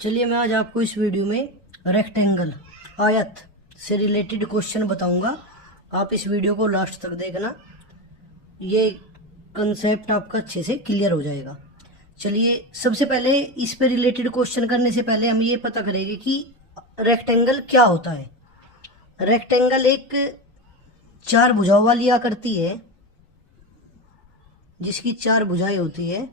चलिए मैं आज आपको इस वीडियो में रेक्टेंगल आयत से रिलेटेड क्वेश्चन बताऊंगा। आप इस वीडियो को लास्ट तक देखना, ये कंसेप्ट आपका अच्छे से क्लियर हो जाएगा। चलिए सबसे पहले इस पे रिलेटेड क्वेश्चन करने से पहले हम ये पता करेंगे कि रेक्टेंगल क्या होता है। रेक्टेंगल एक चार भुजाओं वाली आकृति है जिसकी चार भुजाएं होती है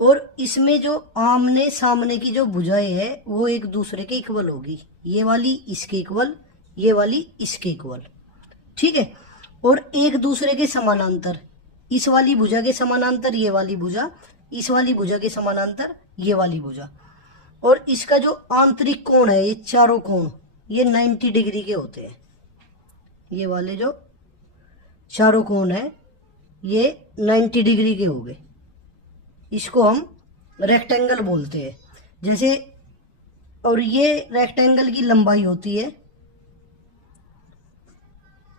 और इसमें जो आमने सामने की जो भुजाएं है वो एक दूसरे के इक्वल होगी। ये वाली इसके इक्वल, ये वाली इसके इक्वल, ठीक है। और एक दूसरे के समानांतर, इस वाली भुजा के समानांतर ये वाली भुजा, इस वाली भुजा के समानांतर ये वाली भुजा। और इसका जो आंतरिक कोण है, ये चारों कोण ये 90 डिग्री के होते हैं। ये वाले जो चारों कोण है ये 90 डिग्री के हो गए। इसको हम रेक्टेंगल बोलते हैं। जैसे और ये रेक्टेंगल की लंबाई होती है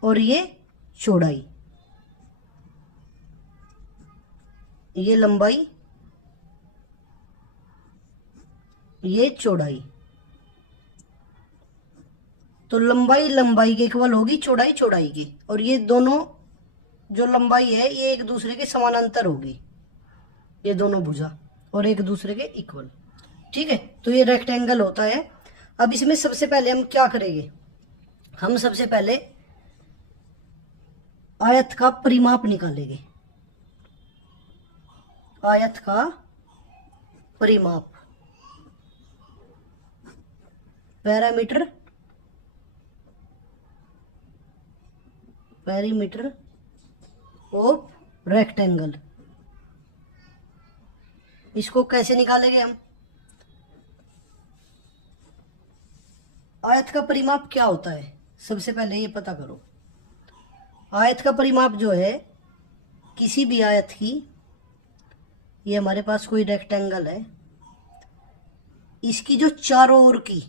और ये चौड़ाई, ये लंबाई ये चौड़ाई। तो लंबाई लंबाई के इक्वल होगी चौड़ाई चौड़ाई की, और ये दोनों जो लंबाई है ये एक दूसरे के समानांतर होगी, ये दोनों भुजा और एक दूसरे के इक्वल, ठीक है। तो ये रेक्टेंगल होता है। अब इसमें सबसे पहले हम क्या करेंगे, हम सबसे पहले आयत का परिमाप निकालेंगे। आयत का परिमाप, पैरामीटर, पेरीमीटर ऑफ रेक्टेंगल। इसको कैसे निकालेंगे हम? आयत का परिमाप क्या होता है सबसे पहले ये पता करो। आयत का परिमाप जो है किसी भी आयत की, ये हमारे पास कोई रेक्टेंगल है, इसकी जो चारों ओर की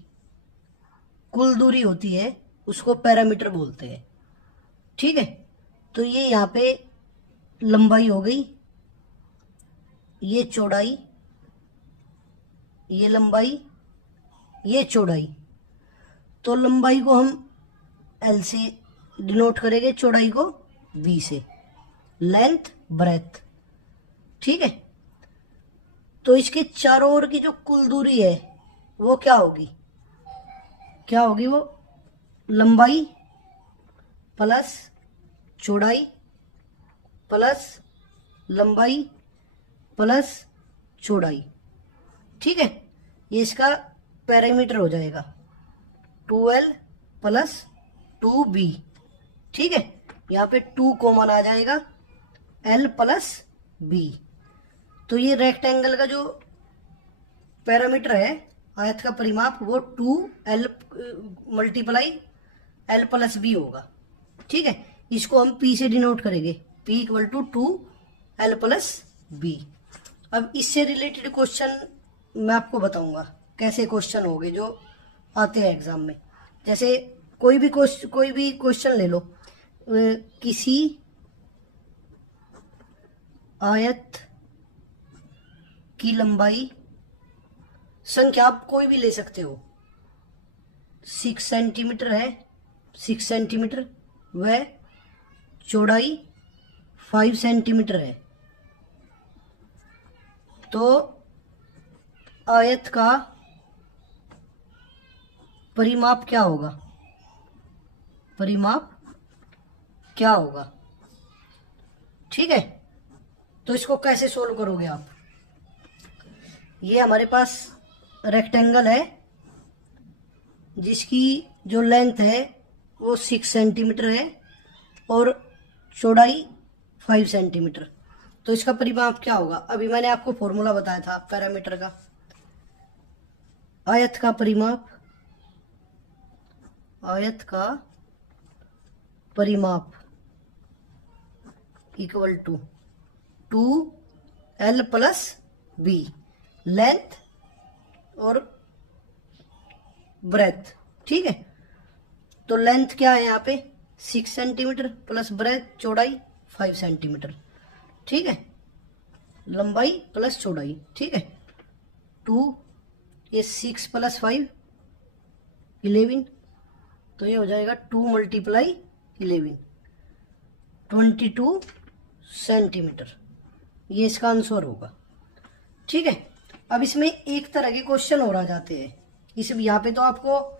कुल दूरी होती है उसको पैरामीटर बोलते हैं, ठीक है। तो ये यहाँ पे लंबाई हो गई, ये चौड़ाई, ये लंबाई, ये चौड़ाई। तो लंबाई को हम L से डिनोट करेंगे, चौड़ाई को V से, लेंथ ब्रेथ, ठीक है। तो इसके चारों ओर की जो कुल दूरी है वो क्या होगी, क्या होगी? वो लंबाई प्लस चौड़ाई प्लस लंबाई प्लस चौड़ाई, ठीक है। ये इसका पैरामीटर हो जाएगा 2L प्लस 2B, ठीक है। यहाँ पे 2 कॉमन आ जाएगा, L प्लस B। तो ये रेक्टेंगल का जो पैरामीटर है, आयत का परिमाप, वो 2L multiply L plus B होगा, ठीक है। इसको हम P से डिनोट करेंगे, P equal to 2L plus B। अब इससे रिलेटेड क्वेश्चन मैं आपको बताऊंगा कैसे क्वेश्चन होंगे जो आते हैं एग्जाम में। जैसे कोई भी क्वेश्चन ले लो, किसी आयत की लंबाई, संख्या आप कोई भी ले सकते हो, 6 सेंटीमीटर है, 6 सेंटीमीटर, व चौड़ाई 5 सेंटीमीटर है। तो आयत का परिमाप क्या होगा, परिमाप क्या होगा, ठीक है। तो इसको कैसे सोल्व करोगे आप? ये हमारे पास रेक्टेंगल है जिसकी जो लेंथ है वो 6 सेंटीमीटर है और चौड़ाई 5 सेंटीमीटर। तो इसका परिमाप क्या होगा? अभी मैंने आपको फॉर्मूला बताया था पैरामीटर का। आयत का परिमाप, आयत का परिमाप equal to 2L plus B, length और ब्रेथ, ठीक है। तो लेंथ क्या है यहाँ पे 6 सेंटीमीटर प्लस ब्रेथ चौड़ाई 5 सेंटीमीटर, ठीक है। लंबाई प्लस चौड़ाई, ठीक है। 2 ये 6 + 5 11, तो ये हो जाएगा 2 × 11 22 सेंटीमीटर। ये इसका आंसर होगा। ठीक है, अब इसमें एक तरह के क्वेश्चन और आ जाते हैं। इस यहाँ पे तो आपको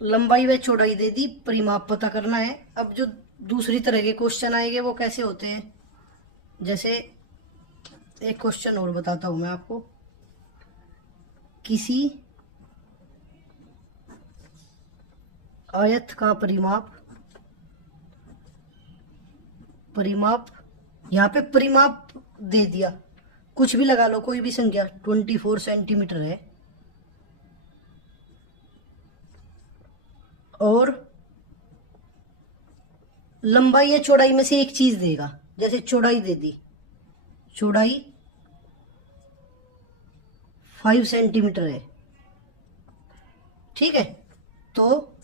लंबाई व चौड़ाई दे दी, परिमाप पता करना है। अब जो दूसरी तरह के क्वेश्चन आएंगे वो कैसे होते हैं, जैसे एक क्वेश्चन और बताता हूं मैं आपको। किसी आयत का परिमाप यहाँ पे परिमाप दे दिया, कुछ भी लगा लो, कोई भी संख्या, 24 सेंटीमीटर है, और लंबाई या चौड़ाई में से एक चीज देगा। जैसे चौड़ाई दे दी, चौड़ाई 5 सेंटीमीटर है। ठीक है, तो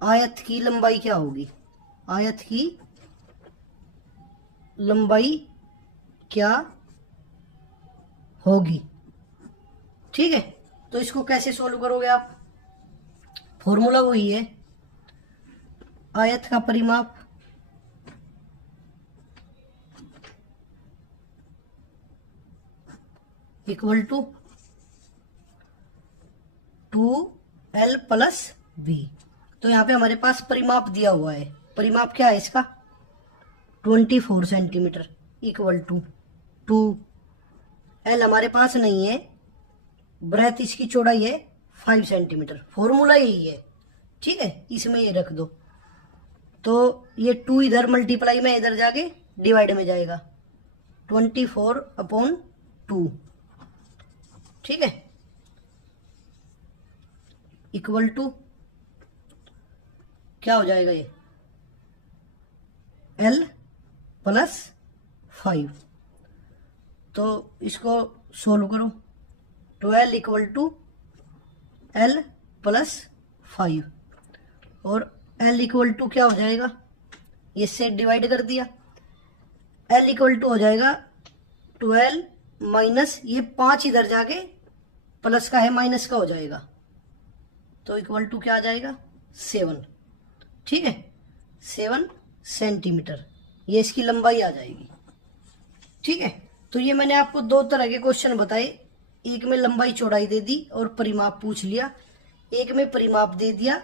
आयत की लंबाई क्या होगी, आयत की लंबाई क्या होगी। ठीक है, तो इसको कैसे सोल्व करोगे आप, फॉर्मूला वही है, आयत का परिमाप इक्वल टू 2L + B। तो यहाँ पे हमारे पास परिमाप दिया हुआ है, परिमाप क्या है इसका, 24 सेंटीमीटर इक्वल टू 2L हमारे पास नहीं है, ब्रेथ इसकी चौड़ाई है 5 सेंटीमीटर, फॉर्मूला यही है। ठीक है, इसमें ये रख दो, तो ये 2 इधर मल्टीप्लाई में इधर जाके डिवाइड में जाएगा, 24/2। ठीक है, इक्वल टू क्या हो जाएगा, ये L + 5। तो इसको सोल्व करो, 12 = L + 5, और L = क्या हो जाएगा, ये से डिवाइड कर दिया, L = हो जाएगा 12 माइनस ये 5 इधर जाके प्लस का है माइनस का हो जाएगा, तो इक्वल टू क्या आ जाएगा, 7। ठीक है, 7 सेंटीमीटर, ये इसकी लंबाई आ जाएगी। ठीक है, तो ये मैंने आपको 2 तरह के क्वेश्चन बताए, एक में लंबाई चौड़ाई दे दी और परिमाप पूछ लिया, एक में परिमाप दे दिया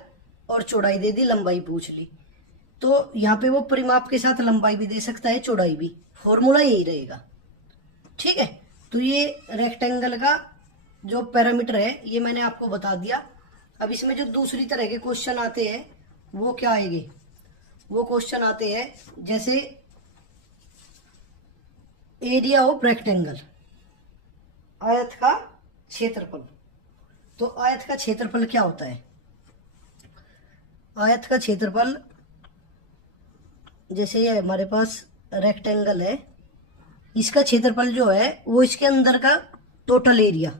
और चौड़ाई दे दी, लंबाई पूछ ली। तो यहाँ पे वो परिमाप के साथ लंबाई भी दे सकता है, चौड़ाई भी, फॉर्मूला यही रहेगा। ठीक है, तो ये रेक्टेंगल का जो पैरामीटर है ये मैंने आपको बता दिया। अब इसमें जो दूसरी तरह के क्वेश्चन आते हैं वो क्या आएंगे, वो क्वेश्चन आते हैं जैसे एरिया ऑफ रेक्टेंगल, आयत का क्षेत्रफल। तो आयत का क्षेत्रफल क्या होता है, आयत का क्षेत्रफल, जैसे ये हमारे पास रेक्टेंगल है, इसका क्षेत्रफल जो है वो इसके अंदर का टोटल एरिया,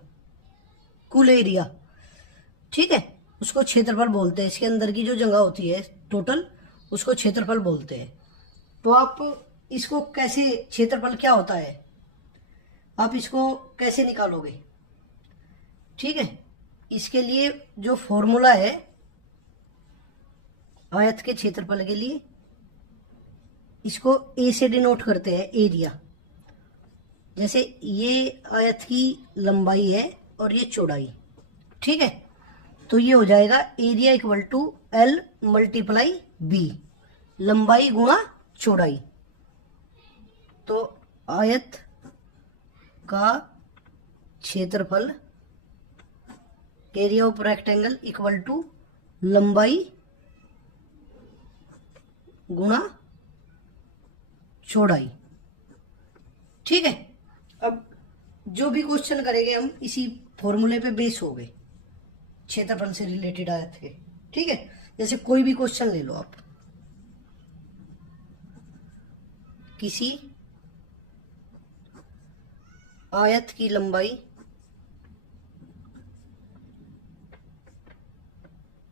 कुल एरिया, ठीक है, उसको क्षेत्रफल बोलते हैं। इसके अंदर की जो जगह होती है टोटल, उसको क्षेत्रफल बोलते हैं। तो आप इसको कैसे, क्षेत्रफल क्या होता है, आप इसको कैसे निकालोगे। ठीक है, इसके लिए जो फॉर्मूला है आयत के क्षेत्रफल के लिए, इसको ए से डिनोट करते हैं, एरिया। जैसे ये आयत की लंबाई है और ये चौड़ाई, ठीक है, तो ये हो जाएगा area equal to L × B, लंबाई गुणा चौड़ाई। तो आयत का क्षेत्रफल, area of rectangle equal to लंबाई गुणा चौड़ाई। ठीक है, अब जो भी क्वेश्चन करेंगे हम इसी फॉर्मूले पे बेस हो गए, क्षेत्रफल से रिलेटेड आयत के। ठीक है, जैसे कोई भी क्वेश्चन ले लो आप, किसी आयत की लंबाई,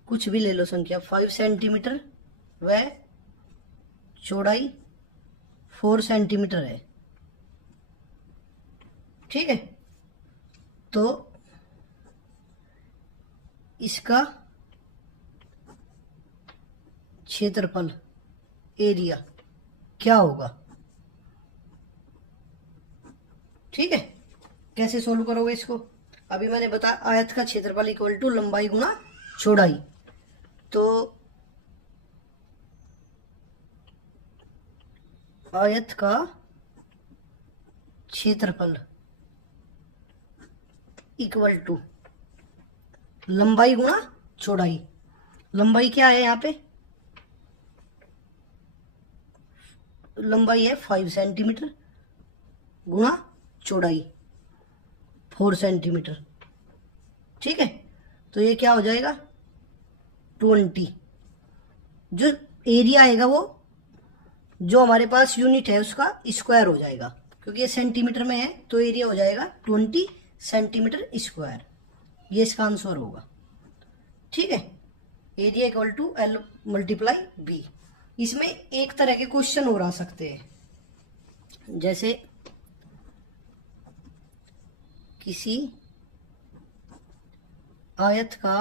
कुछ भी ले लो संख्या, 5 सेंटीमीटर व चौड़ाई 4 सेंटीमीटर है। ठीक है, तो इसका क्षेत्रफल एरिया क्या होगा। ठीक है, कैसे सोल्व करोगे इसको। अभी मैंने बताया आयत का क्षेत्रफल इक्वल टू लंबाई गुणा चौड़ाई। तो आयत का क्षेत्रफल इक्वल टू लंबाई गुणा चौड़ाई। लंबाई क्या है यहाँ पे, लंबाई है 5 सेंटीमीटर गुणा चौड़ाई 4 सेंटीमीटर। ठीक है, तो ये क्या हो जाएगा 20। जो एरिया आएगा वो जो हमारे पास यूनिट है उसका स्क्वायर हो जाएगा, क्योंकि ये सेंटीमीटर में है तो एरिया हो जाएगा 20 सेंटीमीटर स्क्वायर। ये इसका आंसर होगा। ठीक है, area equal to L multiply B. इसमें एक तरह के क्वेश्चन और आ सकते हैं, जैसे किसी आयत का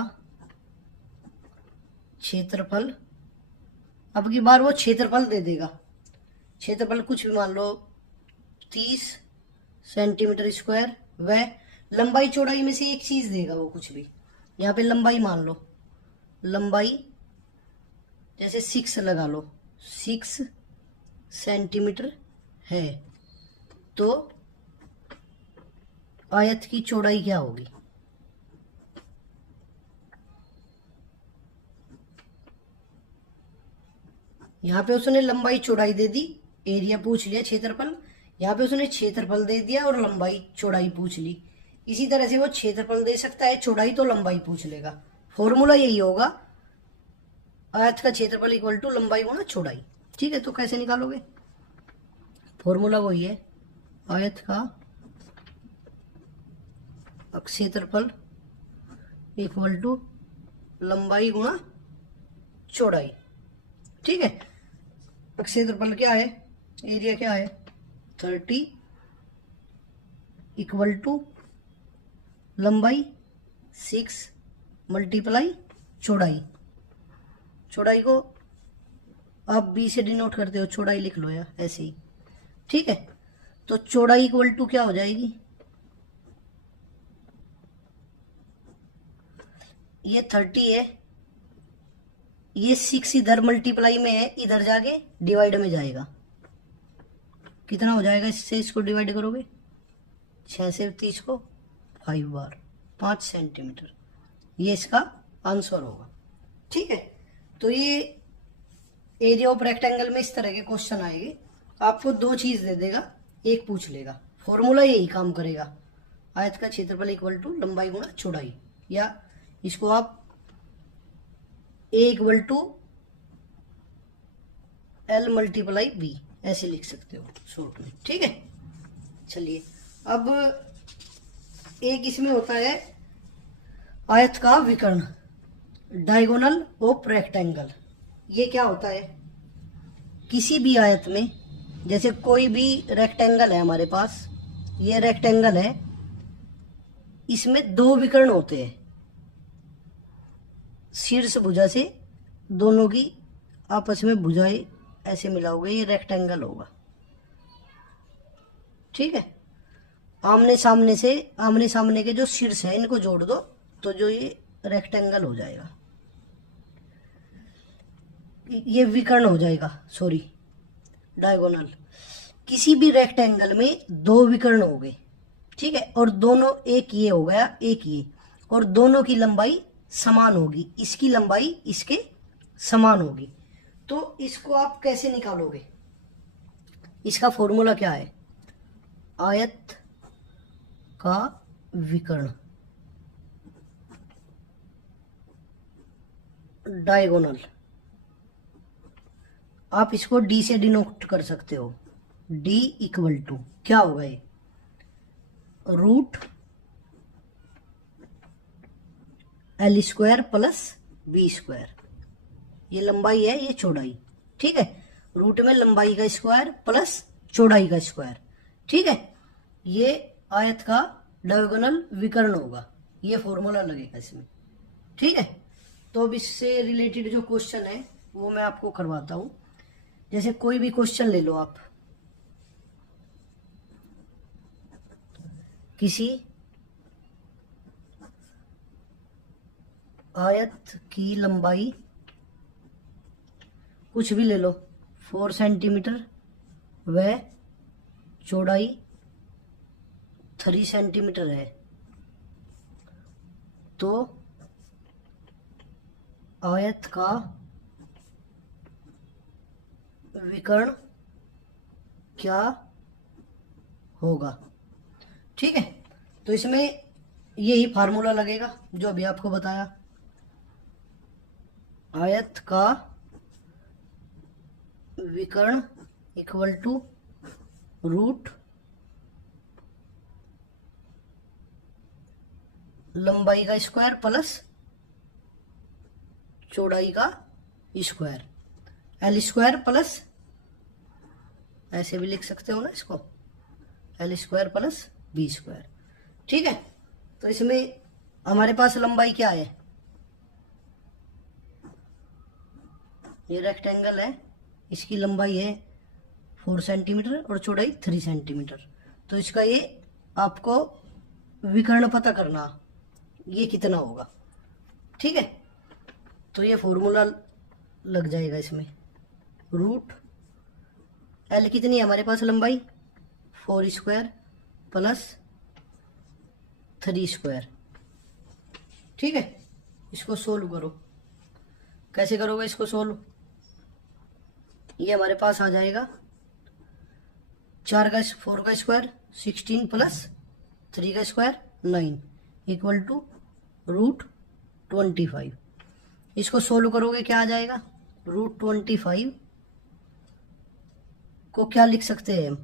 क्षेत्रफल, अब की बार वो क्षेत्रफल दे देगा, क्षेत्रफल कुछ भी मान लो 30 सेंटीमीटर स्क्वायर, वह लंबाई चौड़ाई में से एक चीज देगा वो कुछ भी। यहाँ पे लंबाई मान लो, लंबाई जैसे 6 लगा लो, 6 सेंटीमीटर है, तो आयत की चौड़ाई क्या होगी। यहाँ पे उसने लंबाई चौड़ाई दे दी, एरिया पूछ लिया क्षेत्रफल। यहाँ पे उसने क्षेत्रफल दे दिया और लंबाई चौड़ाई पूछ ली। इसी तरह से वो क्षेत्रफल दे सकता है, चौड़ाई तो लंबाई पूछ लेगा। फॉर्मूला यही होगा, आयत का क्षेत्रफल इक्वल टू लंबाई गुणा चौड़ाई। ठीक है, तो कैसे निकालोगे, फॉर्मूला वही है, आयत का क्षेत्रफल इक्वल टू लंबाई गुणा चौड़ाई। ठीक है, क्षेत्रफल क्या है, एरिया क्या है 30 इक्वल टू लंबाई 6 मल्टीप्लाई चौड़ाई। चौड़ाई को आप बी से डिनोट करते हो, चौड़ाई लिख लो या ऐसे ही। ठीक है, तो चौड़ाई इक्वल टू क्या हो जाएगी, ये 30 है, ये 6 इधर मल्टीप्लाई में है, इधर जाके डिवाइड में जाएगा, कितना हो जाएगा, इससे इसको डिवाइड करोगे 6 से 30 को 5 बार, 5 सेंटीमीटर। ये इसका आंसर होगा। ठीक है, तो ये एरिया ऑफ रेक्टेंगल में इस तरह के क्वेश्चन आएंगे। आपको 2 चीज दे देगा, एक पूछ लेगा, फॉर्मूला यही काम करेगा, आयत का क्षेत्रफल इक्वल टू लंबाई गुणा चौड़ाई, या इसको आप A equal to L multiply B ऐसे लिख सकते हो शॉर्ट में। ठीक है, चलिए अब एक इसमें होता है आयत का विकर्ण, डायगोनल ऑफ रेक्टेंगल। ये क्या होता है, किसी भी आयत में, जैसे कोई भी रेक्टेंगल है हमारे पास, ये रेक्टेंगल है, इसमें 2 विकर्ण होते हैं, शीर्ष भुजा से दोनों की आपस में भुजाएं ऐसे मिलाओगे, ये रेक्टेंगल होगा। ठीक है, आमने सामने के जो शीर्ष है इनको जोड़ दो तो जो ये रेक्टेंगल हो जाएगा, ये विकर्ण हो जाएगा, सॉरी डायगोनल। किसी भी रेक्टेंगल में 2 विकर्ण हो गए, ठीक है, और दोनों, एक ये हो गया एक ये, और दोनों की लंबाई समान होगी, इसकी लंबाई इसके समान होगी। तो इसको आप कैसे निकालोगे, इसका फॉर्मूला क्या है, आयत का विकर्ण डायगोनल, आप इसको डी से डिनोट कर सकते हो, डी इक्वल टू क्या होगा, ये root L square plus B square. ये लंबाई है, ये चौड़ाई। ठीक है, रूट में लंबाई का स्क्वायर प्लस चौड़ाई का स्क्वायर। ठीक है, ये आयत का डायगोनल विकर्ण होगा, ये फॉर्मूला लगेगा इसमें। ठीक है। तो अब इससे रिलेटेड जो क्वेश्चन है वो मैं आपको करवाता हूं। जैसे कोई भी क्वेश्चन ले लो आप, किसी आयत की लंबाई कुछ भी ले लो 4 सेंटीमीटर व चौड़ाई 3 सेंटीमीटर है, तो आयत का विकर्ण क्या होगा। ठीक है, तो इसमें यही फार्मूला लगेगा जो अभी आपको बताया। आयत का विकर्ण इक्वल टू रूट लंबाई का स्क्वायर प्लस चौड़ाई का स्क्वायर, एल स्क्वायर प्लस, ऐसे भी लिख सकते हो ना इसको, L square plus B square. ठीक है, तो इसमें हमारे पास लंबाई क्या है, ये रेक्टेंगल है, इसकी लंबाई है 4 सेंटीमीटर और चौड़ाई 3 सेंटीमीटर। तो इसका ये आपको विकर्ण पता करना, ये कितना होगा। ठीक है, तो ये फॉर्मूला लग जाएगा इसमें, रूट एल कितनी है हमारे पास लंबाई 4 स्क्वायर प्लस 3 स्क्वायर। ठीक है, इसको सोल्व करो। कैसे करोगे इसको सोल्व, ये हमारे पास आ जाएगा 4 का स्क्वायर 16 प्लस 3 का स्क्वायर 9 इक्वल टू रूट 25। इसको सोल्व करोगे क्या आ जाएगा, रूट 25 को क्या लिख सकते हैं हम,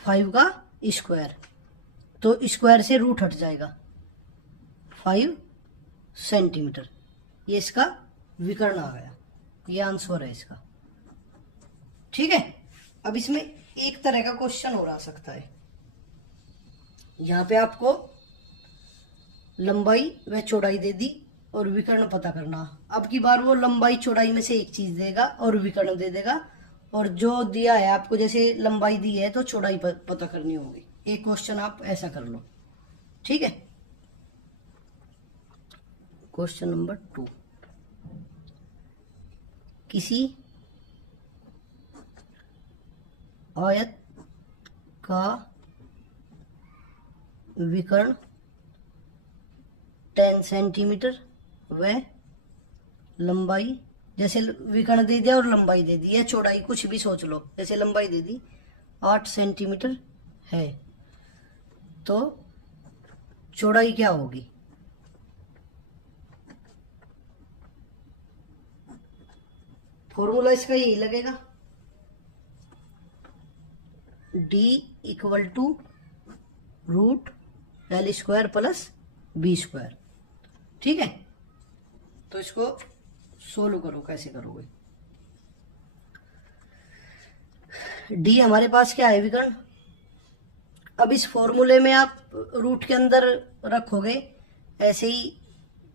5 का स्क्वायर, तो स्क्वायर से रूट हट जाएगा 5 सेंटीमीटर। ये इसका विकर्ण आ गया, ये आंसर है इसका। ठीक है, अब इसमें एक तरह का क्वेश्चन हो रहा सकता है, यहाँ पे आपको लंबाई व चौड़ाई दे दी और विकर्ण पता करना। अब की बार वो लंबाई चौड़ाई में से एक चीज देगा और विकर्ण दे देगा, और जो दिया है आपको, जैसे लंबाई दी है तो चौड़ाई पता करनी होगी। एक क्वेश्चन आप ऐसा कर लो। ठीक है, क्वेश्चन नंबर 2, किसी आयत का विकर्ण 10 सेंटीमीटर व लंबाई, जैसे विकर्ण दे दिया और लंबाई दे दी या चौड़ाई कुछ भी सोच लो, जैसे लंबाई दे दी 8 सेंटीमीटर है, तो चौड़ाई क्या होगी। फॉर्मूला इसका यही लगेगा, d equal to root L square plus B square. ठीक है, तो इसको सोल्व करो, कैसे करोगे। d हमारे पास क्या है, विकर्ण। अब इस फॉर्मूले में आप रूट के अंदर रखोगे, ऐसे ही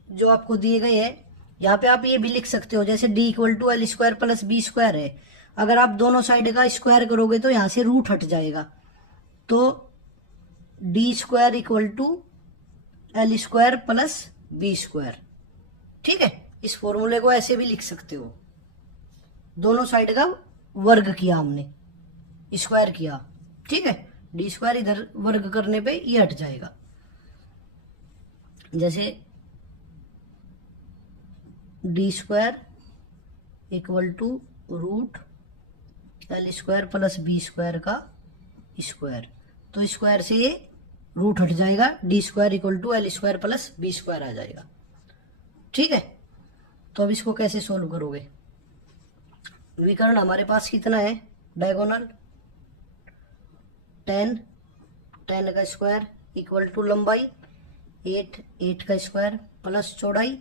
जो आपको दिए गए हैं, यहाँ पे आप ये भी लिख सकते हो, जैसे d equal to L square plus B square है, अगर आप दोनों साइड का स्क्वायर करोगे तो यहाँ से रूट हट जाएगा, तो D square equal to L square plus B square. ठीक है, इस फॉर्मूले को ऐसे भी लिख सकते हो, दोनों साइड का वर्ग किया हमने, स्क्वायर किया। ठीक है, डी स्क्वायर इधर वर्ग करने पे ये हट जाएगा, जैसे D square equal to root L square plus B square का स्क्वायर, तो स्क्वायर से ये रूट हट जाएगा, D square equal to L square plus B square आ जाएगा। ठीक है, तो अब इसको कैसे सोल्व करोगे। विकर्ण हमारे पास कितना है, डायगोनल 10 का स्क्वायर इक्वल टू लंबाई 8 का स्क्वायर प्लस चौड़ाई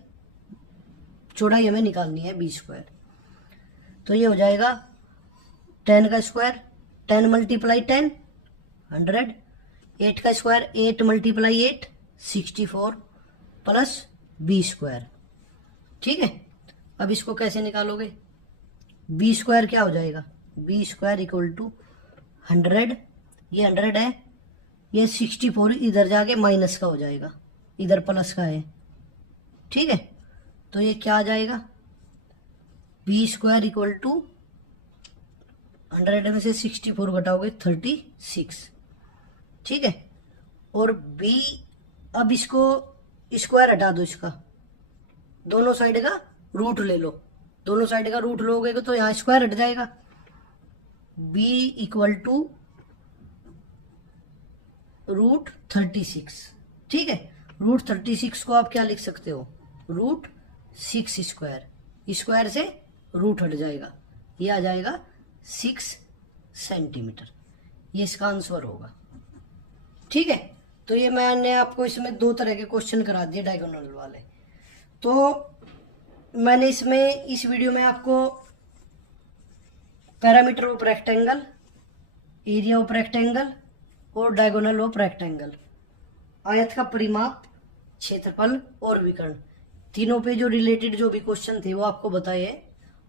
हमें निकालनी है बी स्क्वायर, तो ये हो जाएगा 10 का स्क्वायर 10 मल्टीप्लाई 10 100, 8 का square 8 multiply 8 64 plus B square. ठीक है, अब इसको कैसे निकालोगे? बी स्क्वायर क्या हो जाएगा? बी स्क्वायर इक्वल टू 100, ये 100 है, ये 64 इधर जाके माइनस का हो जाएगा, इधर प्लस का है। ठीक है, तो ये क्या आ जाएगा? बी स्क्वायर इक्वल टू 100 में से 64 घटाओगे 36। ठीक है, और बी, अब इसको स्क्वायर हटा दो, इसका दोनों साइड का रूट ले लो, दोनों साइड का रूट लोगे तो यहाँ स्क्वायर हट जाएगा। b equal to √36। ठीक है, √36 को आप क्या लिख सकते हो? √6 स्क्वायर, स्क्वायर से रूट हट जाएगा, ये आ जाएगा 6 सेंटीमीटर। ये इसका आंसर होगा। ठीक है, तो ये मैंने आपको इसमें 2 तरह के क्वेश्चन करा दिए डायगोनल वाले। तो मैंने इसमें, इस वीडियो में आपको parameter of rectangle, area of rectangle और डायगोनल ऑफ रेक्टेंगल, आयत का परिमाप, क्षेत्रफल और विकर्ण, तीनों पे जो रिलेटेड जो भी क्वेश्चन थे वो आपको बताए हैं,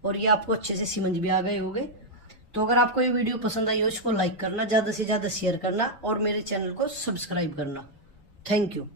और ये आपको अच्छे से समझ भी आ गए होंगे। तो अगर आपको ये वीडियो पसंद आई हो, इसको लाइक करना, ज़्यादा से ज़्यादा शेयर करना और मेरे चैनल को सब्सक्राइब करना। Thank you.